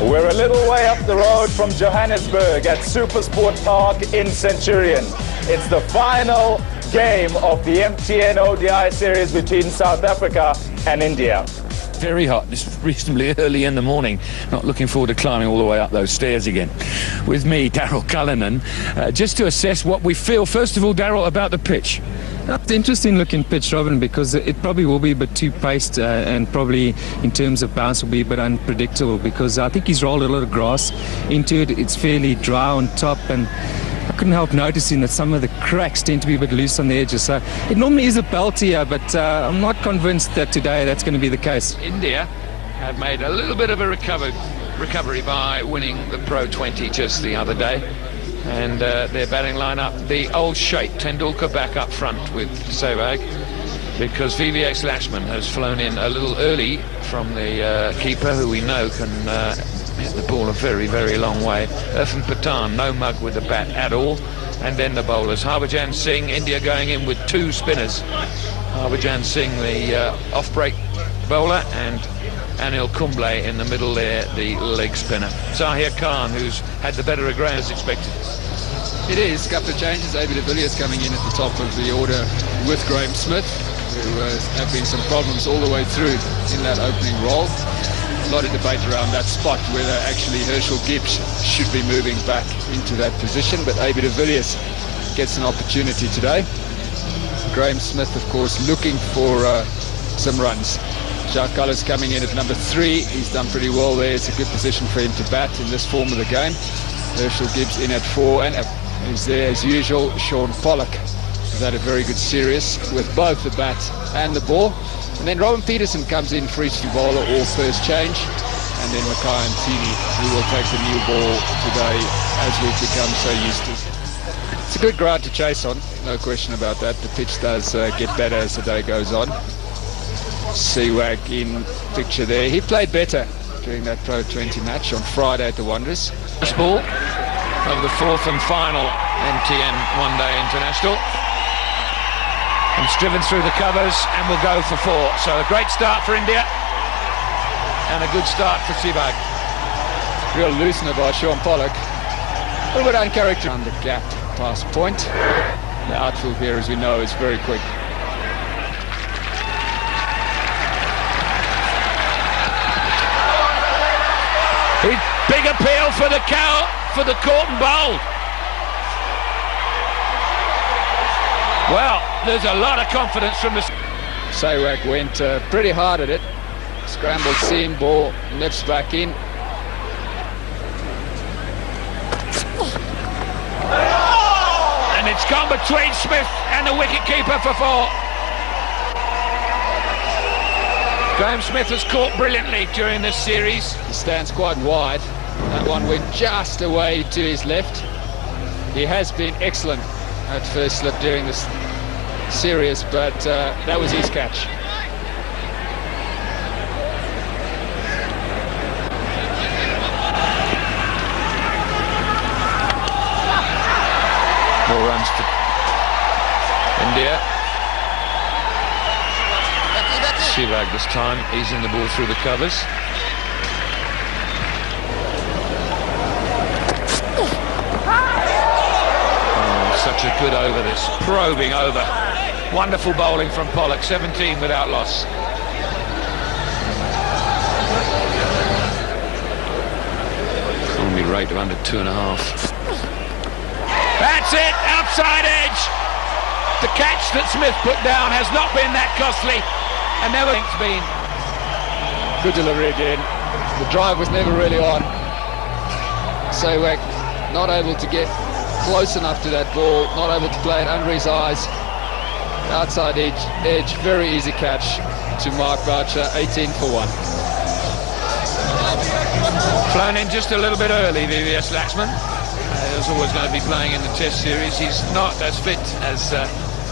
We're a little way up the road from Johannesburg at Supersport Park in Centurion. It's the final game of the MTN ODI series between South Africa and India. Very hot. It's reasonably early in the morning. Not looking forward to climbing all the way up those stairs again. With me, Daryl Cullinan, just to assess what we feel. First of all, Daryl, about the pitch. It's an interesting looking pitch, Robin, because it probably will be a bit too paced and probably in terms of bounce will be a bit unpredictable, because I think he's rolled a lot of grass into it. It's fairly dry on top, and I couldn't help noticing that some of the cracks tend to be a bit loose on the edges. So it normally is a belt here, but I'm not convinced that today that's going to be the case. India have made a little bit of a recovery by winning the Pro 20 just the other day. And their batting lineup, the old shape, Tendulkar back up front with Sehwag, because VVX Lashman has flown in a little early from the keeper, who we know can hit the ball a very, very long way. Irfan Pathan, no mug with the bat at all. And then the bowlers, Harbhajan Singh, India going in with two spinners. Harbhajan Singh, the off-break bowler, and Anil Kumble in the middle there, the leg spinner. Zahir Khan, who's had the better of Graeme as expected. It is. A couple of changes. AB de Villiers coming in at the top of the order with Graeme Smith, who have been some problems all the way through in that opening role. A lot of debate around that spot, whether actually Herschel Gibbs should be moving back into that position, but AB de Villiers gets an opportunity today. Graeme Smith, of course, looking for some runs. Jacques Cullis coming in at number 3. He's done pretty well there. It's a good position for him to bat in this form of the game. Herschel Gibbs in at 4, and is there as usual. Shaun Pollock has had a very good series with both the bat and the ball. And then Robin Peterson comes in for each bowler or first change. And then Makai and Tini, who will take the new ball today, as we've become so used to. It's a good ground to chase on, no question about that. The pitch does get better as the day goes on. Sehwag in picture there. He played better during that Pro 20 match on Friday at the Wanderers. This ball of the 4th and final MTN One-Day International. And striven through the covers and will go for 4. So a great start for India and a good start for Sehwag. Real loosener by Shaun Pollock. A little bit uncharacteristic on the gap past point. The outfield here, as we know, is very quick. Big appeal for the caught and bowled. Well, there's a lot of confidence from the... Sehwag went pretty hard at it. Scrambled seam, ball nips back in. And it's gone between Smith and the wicket-keeper for 4. Graeme Smith has caught brilliantly during this series. He stands quite wide. That one went just away to his left. He has been excellent at first slip during this series, but that was his catch. More runs to India. Sehwag this time, easing the ball through the covers. Oh, such a good over this, probing over. Wonderful bowling from Pollock, 17 without loss. Economy rate of under 2.5. That's it, outside edge. The catch that Smith put down has not been that costly. And never been. Good delivery again. The drive was never really on. Sehwag not able to get close enough to that ball, not able to play it under his eyes. Outside edge, very easy catch to Mark Boucher, 18 for 1. Flown in just a little bit early, VVS Lashman. He's always going to be playing in the Test series. He's not as fit as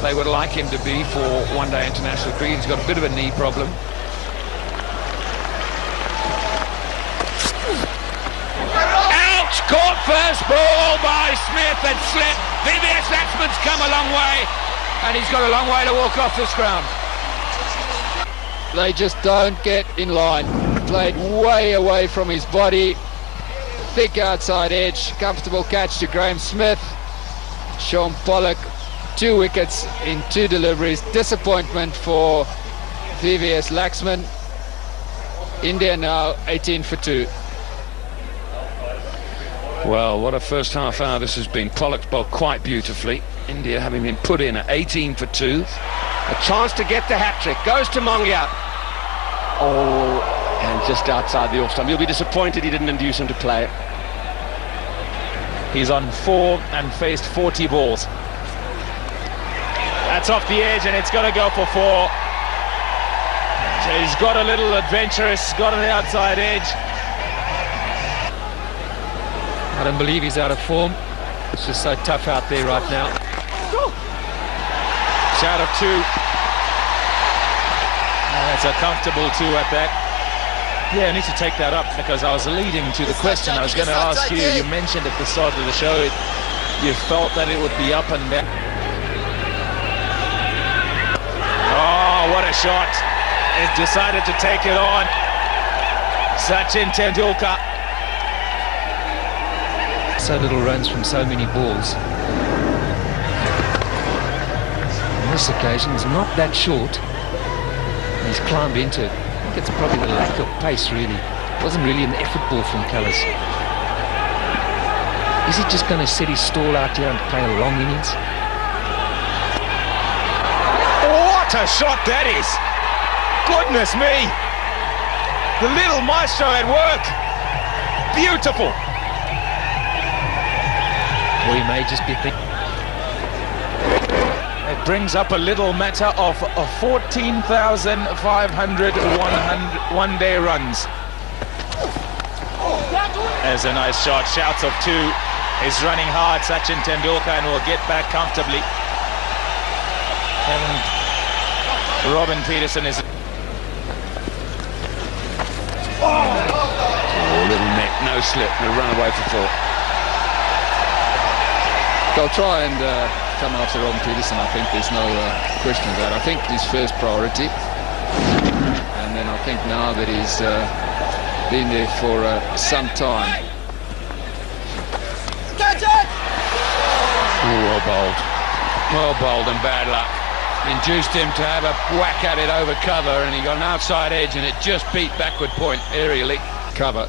they would like him to be for one-day international cricket. He's got a bit of a knee problem. Out! Caught first ball by Smith and slipped. VVS Lashman's come a long way, and he's got a long way to walk off this ground. They just don't get in line. Played way away from his body. thick outside edge. Comfortable catch to Graeme Smith. Shaun Pollock, 2 wickets in 2 deliveries. Disappointment for VVS Laxman. India now 18 for 2. Well, what a first half hour this has been. Pollock bowled quite beautifully. India having been put in at 18 for 2. A chance to get the hat-trick. Goes to Mongia. Oh, and just outside the off-stump. You'll be disappointed he didn't induce him to play. He's on 4 and faced 40 balls. That's off the edge and it's going to go for 4. So he's got a little adventurous, got on the outside edge. I don't believe he's out of form. It's just so tough out there right now. It's out of 2. That's a comfortable 2 at that. Yeah, I need to take that up because I was leading to the question I was going to ask you. You mentioned at the start of the show you felt that it would be up and down. Oh, what a shot. He's decided to take it on. Sachin Tendulkar. So little runs from so many balls. On this occasion, he's not that short. He's climbed into it. I think it's probably the lack of pace, really. It wasn't really an effort ball from Cullis. Is he just going to set his stall out here and play a long innings? What a shot that is! Goodness me! The little maestro at work! Beautiful! Or he may just be thinking. It brings up a little matter of 14,500 one-day runs. There's a nice shot. Shouts of 2. He's running hard, Sachin Tendulkar, and will get back comfortably. And Robin Peterson is... Oh, little neck, no slip, and a run away for 4. They'll try and come after Robin Peterson. I think there's no question of that. I think his first priority. And then I think now that he's been there for some time. Ooh, well bowled. Well bowled and bad luck. Induced him to have a whack at it over cover, and he got an outside edge and it just beat backward point aerially. Cover.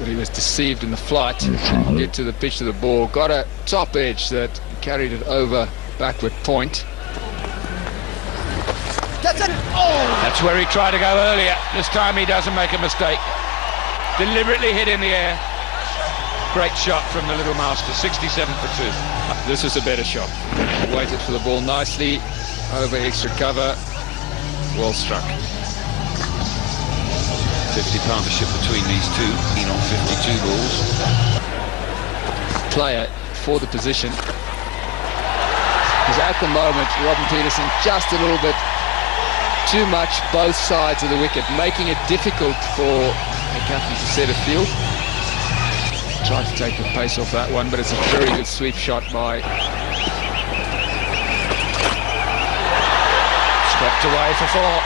But he was deceived in the flight. Get to the pitch of the ball. Got a top edge that carried it over backward point. That's where he tried to go earlier. This time he doesn't make a mistake. Deliberately hit in the air. Great shot from the little master. 67 for 2. This was a better shot. Waited for the ball nicely. Over extra cover. Well struck. 50 partnership between these two. Keen on 52 balls. Player for the position. Because at the moment, Robin Peterson just a little bit too much both sides of the wicket, making it difficult for a captain to set a field. Tried to take the pace off that one, but it's a very good sweep shot by... Swept away for 4.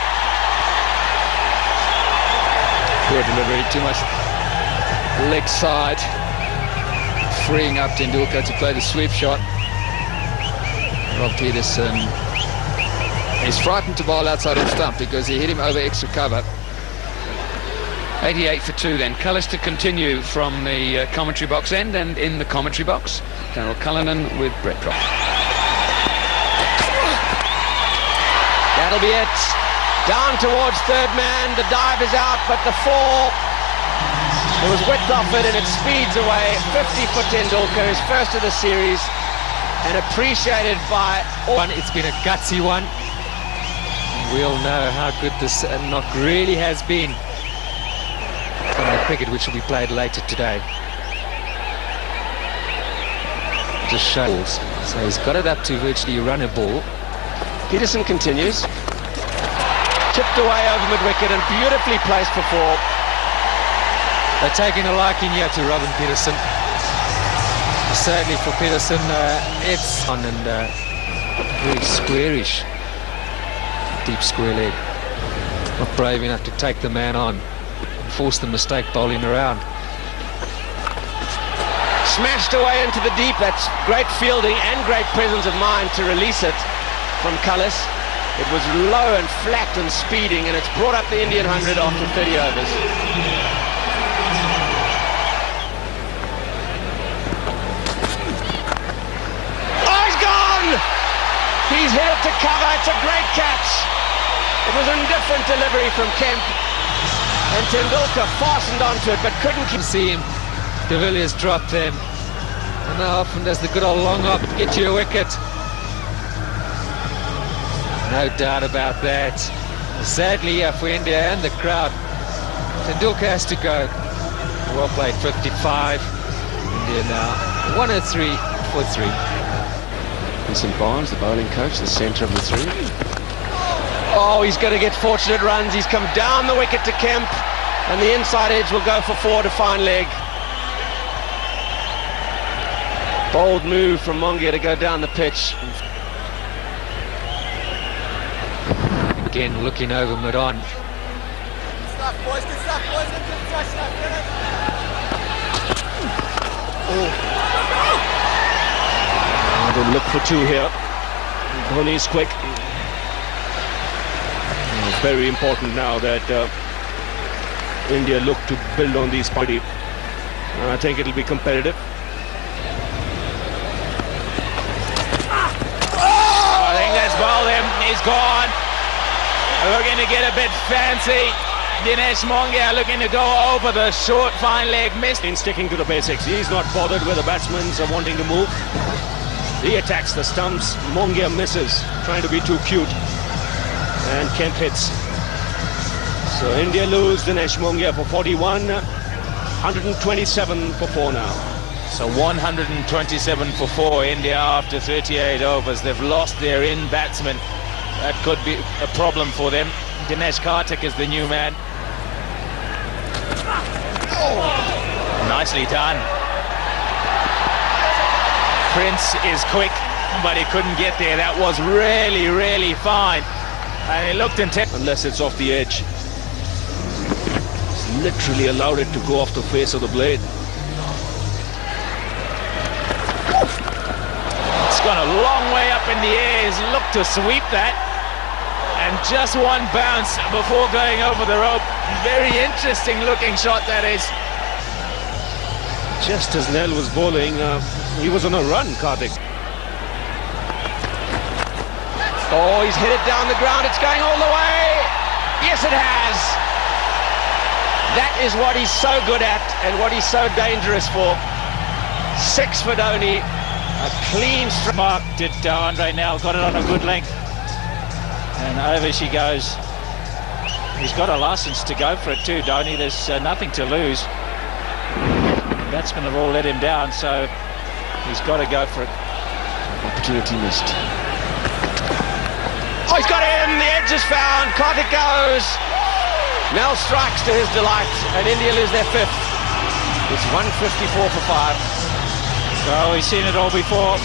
Poor delivery, too much leg side, freeing up Tendulkar to play the sweep shot. Rob Peterson is frightened to bowl outside of stump because he hit him over extra cover. 88 for 2 then. Cullis to continue from the commentary box end, and in the commentary box, Darryl Cullinan with Brett Cross. That'll be it. Down towards third man. The dive is out, but the fall, it was whipped off it and it speeds away. 50 for Tendulkar, his first of the series, and appreciated by all. It's been a gutsy one. We all know how good this knock really has been from the cricket, which will be played later today. Just shows. So he's got it up to virtually run a ball. Peterson continues. Chipped away over mid-wicket and beautifully placed for 4. They're taking a liking here to Robin Peterson. Certainly for Peterson, it's on and very squarish. Deep square leg. Not brave enough to take the man on. Force the mistake bowling around. Smashed away into the deep. That's great fielding and great presence of mind to release it from Cullis. It was low and flat and speeding, and it's brought up the Indian 100 after 30 overs. Oh, he's gone! He's hit it to cover. It's a great catch. It was an indifferent delivery from Kemp, and Tendulkar fastened onto it but couldn't keep. See him. De Villiers dropped them. And how often does the good old long hop get you a wicket? No doubt about that. Sadly, yeah, for India and the crowd, Tendulkar has to go. Well played, 55. India now 103 for 3. Vincent Barnes, the bowling coach, the centre of the 3. Oh, he's going to get fortunate runs. He's come down the wicket to Kemp, and the inside edge will go for 4 to fine leg. Bold move from Mongia to go down the pitch. Again, looking over mid-on. They'll look for 2 here. Dhoni is quick. Very important now that India look to build on these party. I think it'll be competitive. I think that's bowled him. He's gone. Looking to get a bit fancy. Dinesh Mongia looking to go over the short fine leg. Missed. In sticking to the basics. He's not bothered where the batsmen are wanting to move. He attacks the stumps. Mongia misses, trying to be too cute. And Kemp hits. So India lose Dinesh Mongia for 41. 127 for 4 now. So 127 for 4, India after 38 overs. They've lost their in-batsman. That could be a problem for them. Dinesh Karthik is the new man. Oh, nicely done. Prince is quick, but he couldn't get there. That was really, really fine. And it looked intense. Unless it's off the edge. It's literally allowed it to go off the face of the blade. It's gone a long way up in the air. He's looked to sweep that. And just one bounce before going over the rope. Very interesting looking shot that is. Just as Nell was bowling, he was on a run, Karthik. Oh, he's hit it down the ground. It's going all the way. Yes, it has. That is what he's so good at and what he's so dangerous for. 6 for Dhoni. A clean mark. Did Andre Nell. Got it on a good length. And over she goes. He's got a license to go for it too, Dhoni. There's nothing to lose. Batsmen have all let him down, so he's got to go for it. Opportunity missed. Oh, he's got him! The edge is found. Karthik goes. Nell strikes to his delight, and India lose their 5th. It's 154 for 5. Well, we've seen it all before.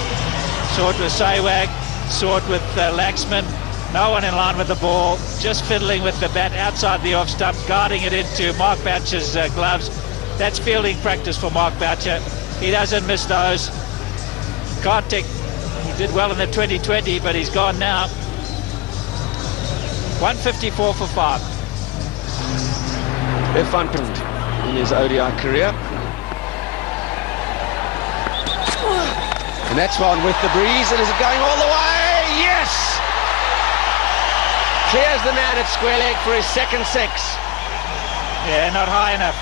Saw it with Sehwag, saw it with Laxman. No one in line with the ball, just fiddling with the bat outside the off stump, guarding it into Mark Boucher's gloves. That's fielding practice for Mark Boucher. He doesn't miss those. Karthik, he did well in the 2020, but he's gone now. 154 for 5. Irfan in his ODI career. And that's one with the breeze, and is it going all the way? Yes! Clears the man at square leg for his second 6. Yeah, not high enough.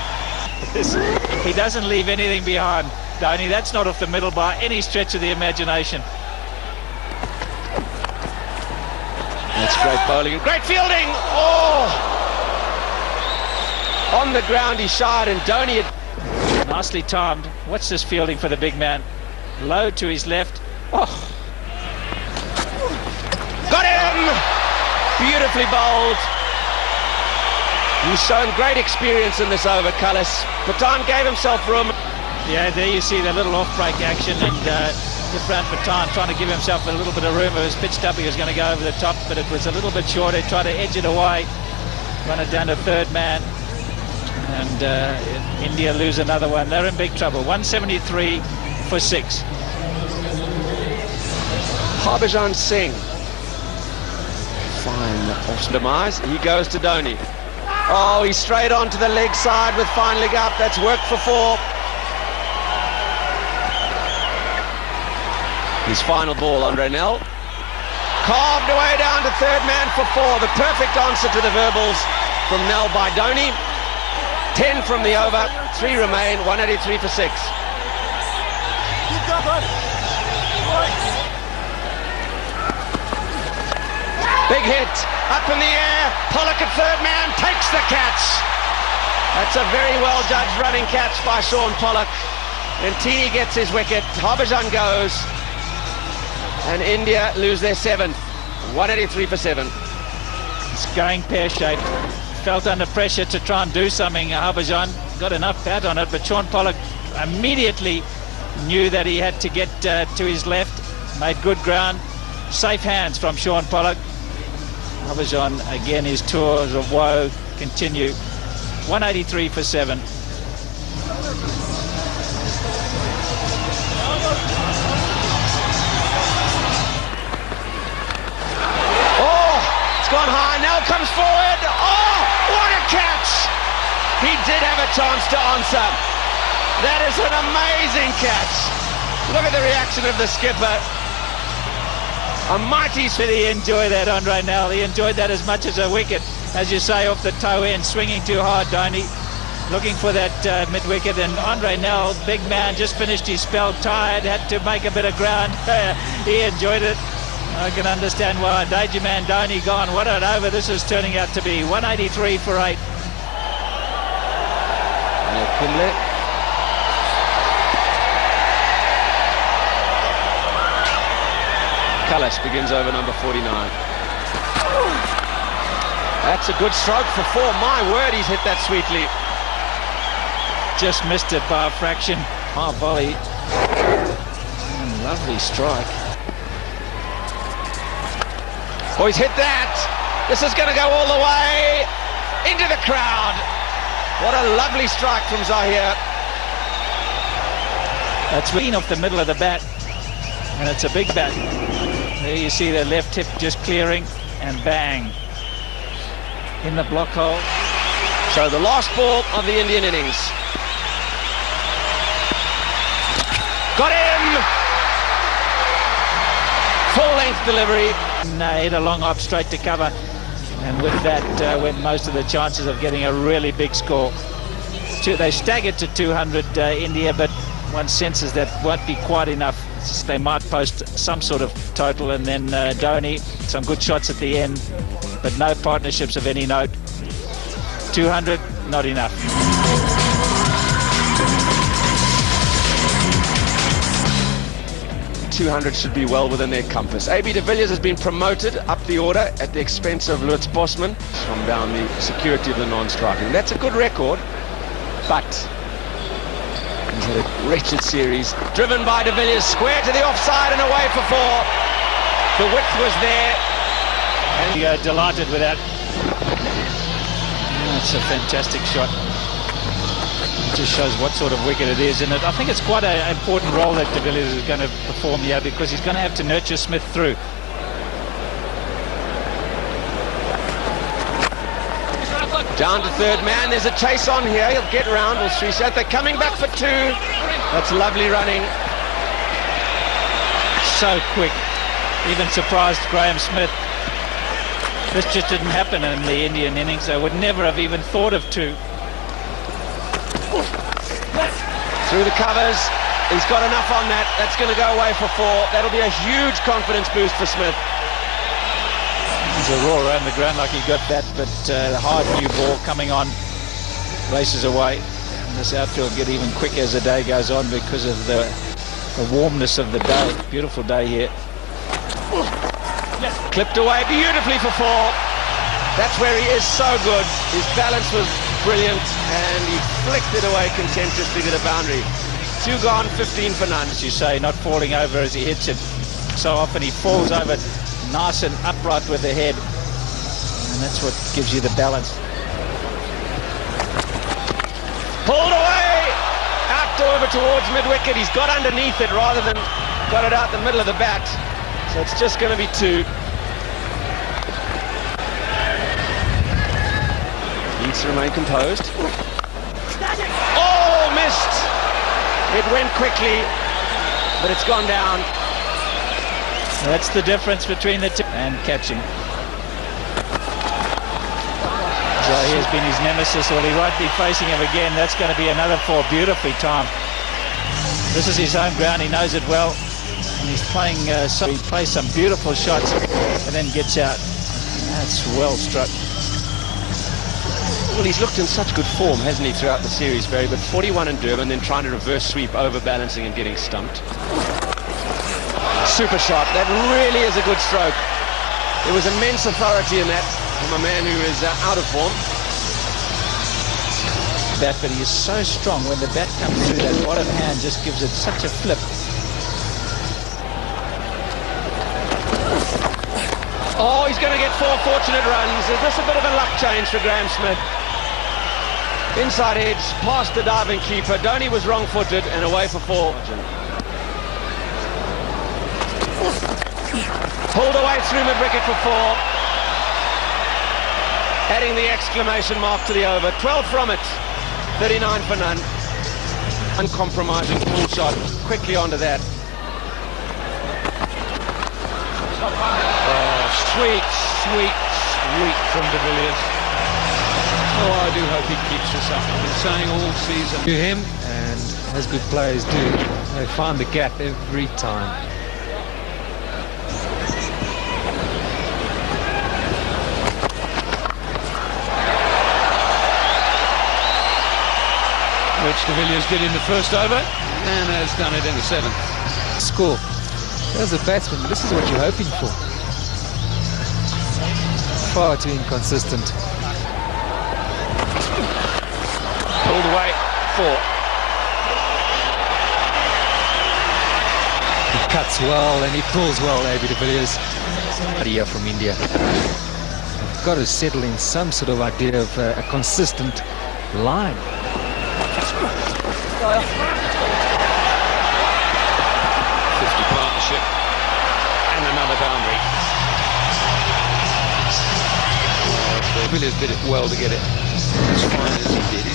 He doesn't leave anything behind, Dhoni. That's not off the middle by any stretch of the imagination. That's great bowling and great fielding. Oh! On the ground he shied, and Dhoni had... Nicely timed. What's this fielding for the big man? Low to his left. Oh! Got him! Beautifully bowled. He's shown great experience in this over, Cullis. Pathan gave himself room. Yeah, there you see the little off-break action, and Irfan Pathan trying to give himself a little bit of room. It was pitched up, he was going to go over the top, but it was a little bit short. He tried to edge it away, run it down to 3rd man. And India lose another one. They're in big trouble. 173 for 6. Harbhajan Singh. Fine off demise. He goes to Dhoni. Oh, he's straight on to the leg side with fine leg up. That's worked for 4. His final ball on Renell. Carved away down to third man for 4. The perfect answer to the verbals from Nell by Dhoni. 10 from the over, 3 remain, 183 for 6. Big hit, up in the air, Pollock at third man, takes the catch. That's a very well judged running catch by Shaun Pollock. And Tini gets his wicket, Harbhajan goes. And India lose their 7th, 183 for 7. It's going pear-shaped. Felt under pressure to try and do something. Harbhajan got enough bat on it, but Shaun Pollock immediately knew that he had to get to his left. Made good ground. Safe hands from Shaun Pollock. Harbhajan, again, his tours of woe continue. 183 for 7. Gone high, now comes forward. Oh, what a catch! He did have a chance to answer. That is an amazing catch. Look at the reaction of the skipper. A mighty... Did he enjoy that, Andre Nell? He enjoyed that as much as a wicket, as you say, off the toe end, swinging too hard, Dhoni. Looking for that mid-wicket, and Andre Nell, big man, just finished his spell, tired, had to make a bit of ground. He enjoyed it. I can understand why. Danger man Dhoni gone. What an over this is turning out to be. 183 for 8. Kumble. Kallis begins over number 49. That's a good stroke for 4. My word, he's hit that sweetly. Just missed it by a fraction. High volley. Lovely strike. Oh, he's hit that. This is going to go all the way into the crowd. What a lovely strike from Zahir. That's clean off the middle of the bat, and it's a big bat. There you see the left hip just clearing, and bang. In the block hole. So the last ball of the Indian innings. Got him! Full-length delivery. Hit a long hop straight to cover, and with that went most of the chances of getting a really big score. They staggered to 200 India, but one senses that won't be quite enough. They might post some sort of total, and then Dhoni, some good shots at the end, but no partnerships of any note. 200, not enough. 200 should be well within their compass. AB de Villiers has been promoted up the order at the expense of Lutz Bosman from down the security of the non-striking. That's a good record, but he's had a wretched series. Driven by de Villiers, square to the offside and away for 4. The width was there. And you're delighted with that. That's a fantastic shot. Just shows what sort of wicket it is, and I think it's quite an important role that de Villiers is going to perform here, because he's going to have to nurture Smith through. Down to third man, there's a chase on here, he'll get round, we'll see. They're coming back for 2. That's lovely running. So quick, even surprised Graeme Smith. This just didn't happen in the Indian innings. They would never have even thought of 2. Through the covers, he's got enough on that. That's going to go away for 4. That'll be a huge confidence boost for Smith. He's a roar around the ground like he got that, but the hard new ball coming on, races away. And this outfield get even quicker as the day goes on because of the warmness of the day. Beautiful day here. Clipped away beautifully for 4. That's where he is so good. His balance was brilliant, and he flicked it away contemptuously to the boundary. 2 gone, 15 for none. As you say, not falling over as he hits it. So often he falls over nice and upright with the head, and that's what gives you the balance. Pulled away, out over towards mid-wicket. He's got underneath it rather than got it out the middle of the bat. So it's just going to be 2. Needs to remain composed. Oh, missed! It went quickly, but it's gone down. That's the difference between the two. And catching. So he has been his nemesis. Well, he won't be facing him again. That's going to be another 4 beautifully timed. This is his home ground. He knows it well. And he's playing, so he plays some beautiful shots and then gets out. That's well struck. Well, he's looked in such good form, hasn't he, throughout the series, Barry? But 41 in Durban, then trying to reverse sweep, overbalancing and getting stumped. Super shot. That really is a good stroke. There was immense authority in that from a man who is out of form. Bat, but he is so strong. When the bat comes through, that bottom hand just gives it such a flip. Oh, he's going to get 4 fortunate runs. Is this a bit of a luck change for Graeme Smith? Inside edge, past the diving keeper. Dhoni was wrong-footed and away for 4. Pulled away through mid-wicket for 4. Adding the exclamation mark to the over. 12 from it. 39 for none. Uncompromising full shot. Quickly onto that. Oh, sweet, sweet, sweet from de Villiers. Oh, I do hope he keeps this up. I've been saying all season To him, and as good players do, they find the gap every time. which de Villiers did in the first over and has done it in the 7th. Score. As a batsman, this is what you're hoping for. Far too inconsistent. Pulled away, 4. He cuts well and he pulls well, AB de Villiers. Idea from India. They've got to settle in some sort of idea of a consistent line. 50 partnership and another boundary. De Villiers did it well to get it as fine as he did.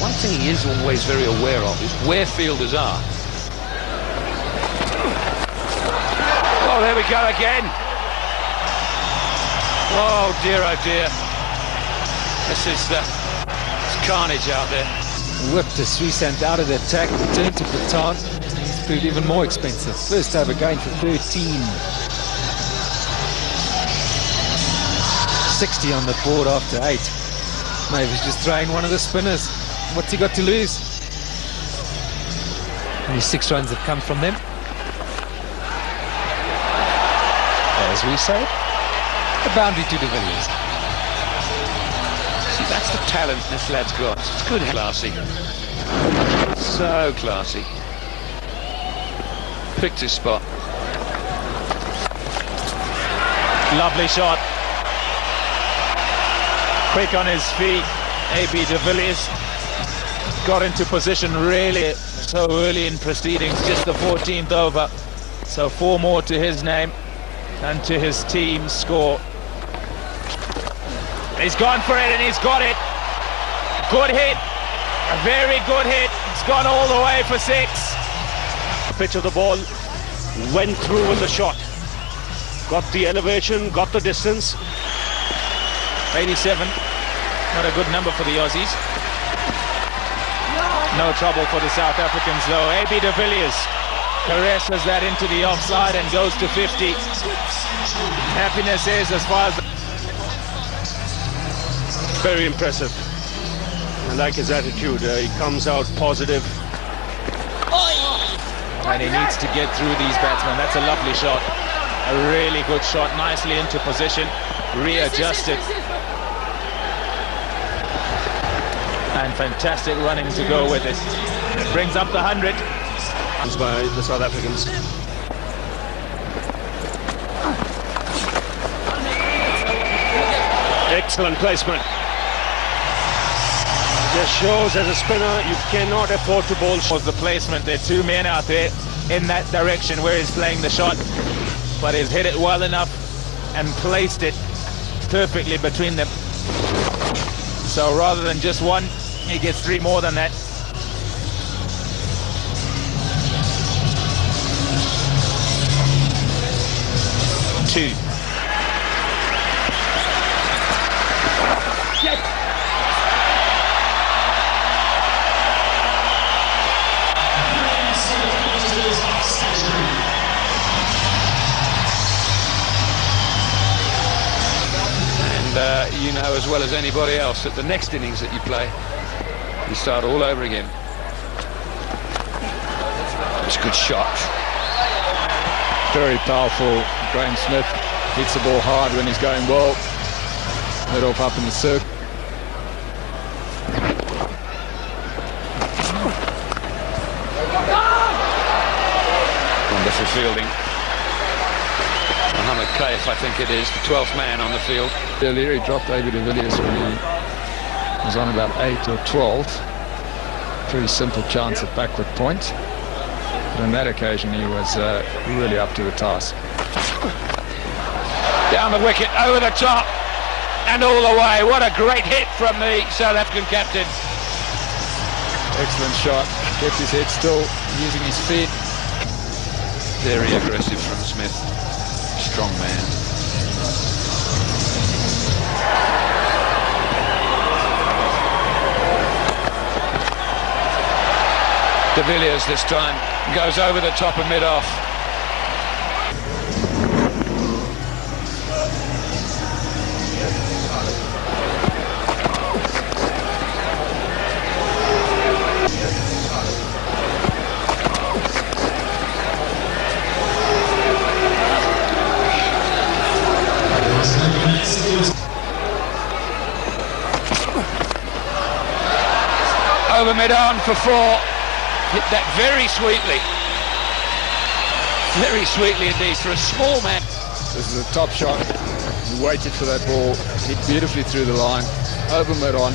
One thing he is always very aware of is where fielders are. Oh, there we go again. Oh dear, oh dear. This is it's carnage out there. Whipped a Srisanth out of the attack, returned to Baton. He's proved even more expensive. First over going for 13. 60 on the board after 8. Maybe he's just throwing one of the spinners. What's he got to lose? Only 6 runs have come from them. As we say, a boundary to de Villiers. See, that's the talent this lad's got. It's good, classy. So classy. Picked his spot. Lovely shot. Quick on his feet. AB de Villiers got into position really so early in proceedings, just the 14th over. So 4 more to his name and to his team's score. He's gone for it and he's got it. Good hit. A very good hit. It's gone all the way for 6. Pitch of the ball, went through with the shot. Got the elevation, got the distance. 87. Not a good number for the Aussies. No trouble for the South Africans though. AB de Villiers caresses that into the offside and goes to 50. Happiness is as far as... Very impressive. I like his attitude. He comes out positive. And he needs to get through these batsmen. That's a lovely shot. A really good shot. Nicely into position. Readjusted. And fantastic running to go with it. Brings up the 100. By the South Africans. Excellent placement. Just shows as a spinner, you cannot afford to bowl. Was the placement? There are two men out there in that direction where he's playing the shot, but he's hit it well enough and placed it perfectly between them. So rather than just one, he gets three more than that. Two. And you know as well as anybody else that the next innings that you play, you start all over again. It's a good shot. Very powerful. Graeme Smith hits the ball hard when he's going well. Let off up in the circle. Wonderful fielding. Mohammed Kaif, I think it is, the 12th man on the field. Earlier he dropped AB de Villiers when he was on about 8 or 12. Pretty simple chance at backward point. But on that occasion he was really up to the task. Down the wicket, over the top, and all the way. What a great hit from the South African captain. Excellent shot. Kept his head still, using his feet. Very aggressive from Smith. Strong man. De Villiers this time goes over the top of mid-off. Over mid-on for four. Hit that very sweetly. Very sweetly indeed for a small man. This is a top shot. He waited for that ball. Hit beautifully through the line. Over mid-on.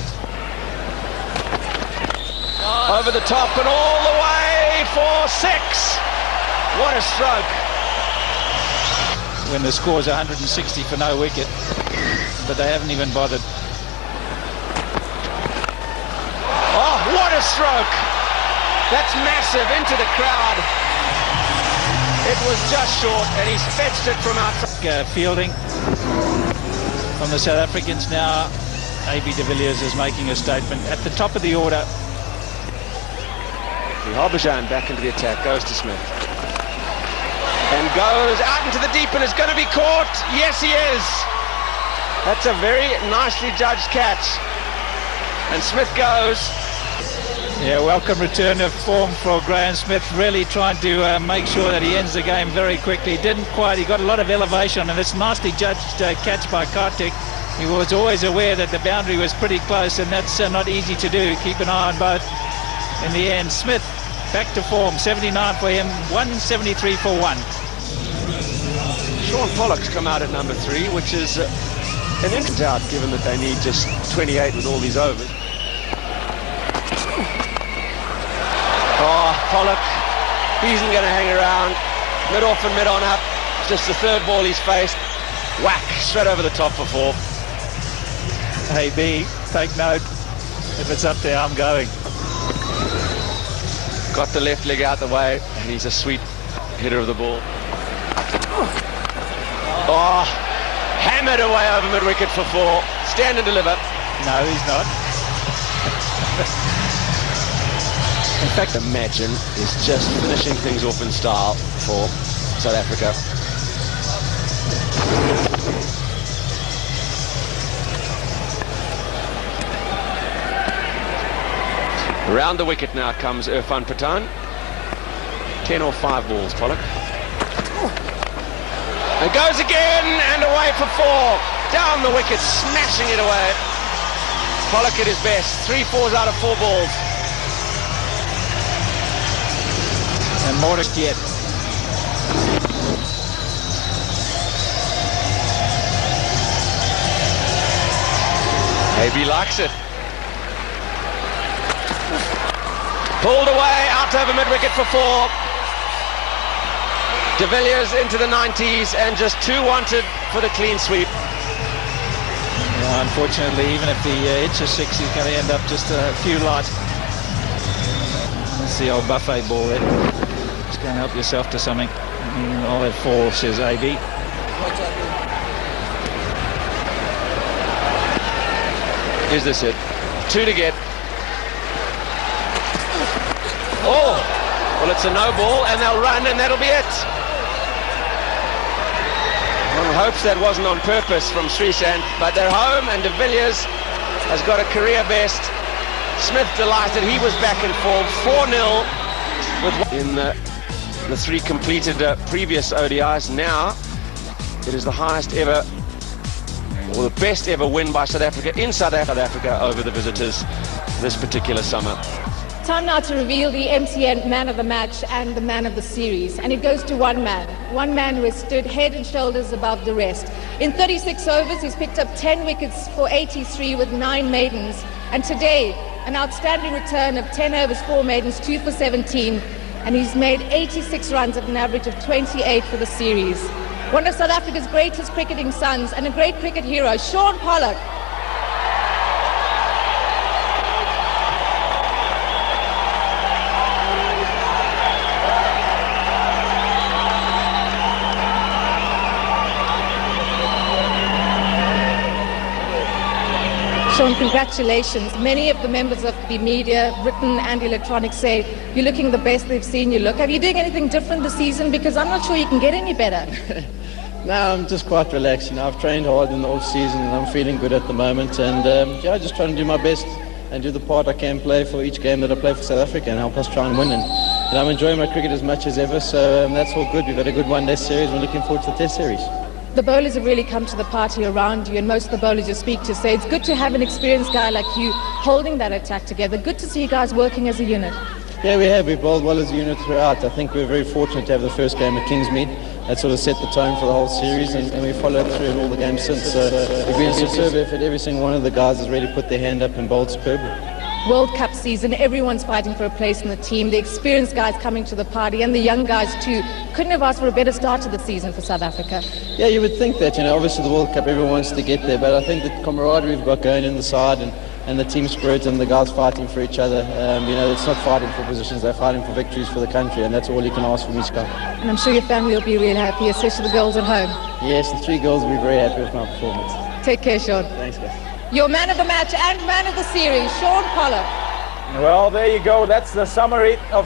Over the top and all the way for six. What a stroke. When the score's 160 for no wicket, but they haven't even bothered. Oh, what a stroke. That's massive into the crowd. It was just short and he's fetched it from outside. Fielding from the South Africans now. AB de Villiers is making a statement at the top of the order. Harbhajan back into the attack, goes to Smith. And goes out into the deep and is going to be caught. Yes, he is. That's a very nicely judged catch. And Smith goes. Yeah, welcome return of form for Graeme Smith, really trying to make sure that he ends the game very quickly. Didn't quite, he got a lot of elevation, and it's nicely judged catch by Kartik. He was always aware that the boundary was pretty close, and that's not easy to do. Keep an eye on both. In the end, Smith back to form, 79 for him, 173 for one. Shaun Pollock's come out at number 3, which is an instant out, given that they need just 28 with all these overs. Oh, Pollock, he isn't going to hang around. Mid-off and mid-on up. Just the third ball he's faced. Whack, straight over the top for 4. Hey, B, take note. If it's up there, I'm going. Got the left leg out the way, and he's a sweet hitter of the ball. Oh, hammered away over mid-wicket for 4. Stand and deliver. No, he's not. In fact, Imagine is just finishing things off in style for South Africa. Around the wicket now comes Irfan Pathan. 10 or 5 balls, Pollock. And goes again and away for 4. Down the wicket, smashing it away. Pollock at his best. 3 fours out of 4 balls. And more to get. Maybe likes it. Pulled away, out over mid-wicket for 4. De Villiers into the 90s and just 2 wanted for the clean sweep. Well, unfortunately, even if the edge is 6, he's going to end up just a few light. That's the old buffet ball there. Just go and help yourself to something. I'll have 4, says AB. Is this it? 2 to get. Oh! Well, it's a no ball, and they'll run, and that'll be it. One hopes that wasn't on purpose from Sreesanth, but they're home, and De Villiers has got a career best. Smith delighted, he was back in form. 4-0 with in the 3 completed previous ODIs. Now, it is the highest ever, or the best ever win by South Africa in South Africa over the visitors this particular summer. Time now to reveal the MTN man of the match and the man of the series. And it goes to one man who has stood head and shoulders above the rest. In 36 overs, he's picked up 10 wickets for 83 with 9 maidens. And today, an outstanding return of 10 overs, 4 maidens, 2 for 17. And he's made 86 runs at an average of 28 for the series. One of South Africa's greatest cricketing sons and a great cricket hero, Shaun Pollock. Shaun, congratulations. Many of the members of the media, written and electronic, say you're looking the best they've seen you look. Are you doing anything different this season? Because I'm not sure you can get any better. No, I'm just quite relaxed. I've trained hard in the off-season and I'm feeling good at the moment. And just trying to do my best and do the part I can play for each game that I play for South Africa and help us try and win. And I'm enjoying my cricket as much as ever, so that's all good. We've had a good one-day series. We're looking forward to the Test series. The bowlers have really come to the party around you, and most of the bowlers you speak to say it's good to have an experienced guy like you holding that attack together. Good to see you guys working as a unit. Yeah, we have. We've bowled well as a unit throughout. I think we're very fortunate to have the first game at Kingsmead. That sort of set the tone for the whole series, and we followed through in all the games since. So we've been a superb effort. Every single one of the guys has really put their hand up and bowled superbly. World Cup season, everyone's fighting for a place in the team. The experienced guys coming to the party, and the young guys too. Couldn't have asked for a better start to the season for South Africa. Yeah, you would think that. Obviously the World Cup, everyone wants to get there, but I think the camaraderie we've got going in the side and the team spirit and the guys fighting for each other, it's not fighting for positions, they're fighting for victories for the country, and that's all you can ask from each guy. And I'm sure your family will be really happy, especially the girls at home. Yes, the 3 girls will be very happy with my performance. Take care, Shaun. Thanks, guys. Your man of the match and man of the series, Shaun Pollock. Well, there you go. That's the summary of the